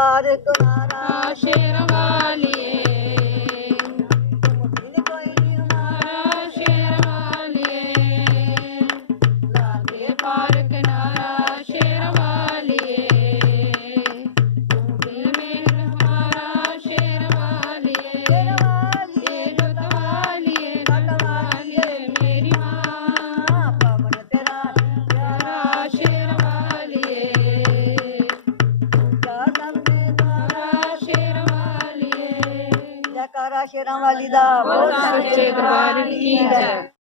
पार तुम्हारा शेर वालिए तुम बिन कोई नहीं हमारा शेर वालिए लागे पार किनारा शेर वालिए तू दिल में हमारा शेर वालिए ये रुत वालिए गट वालिए मेरी माँ पवन तेरा तेरा शेर वालिए तेरा शेर वालिए जयकारा शेरां वाली दा बोल सच्चे दरबार की जय।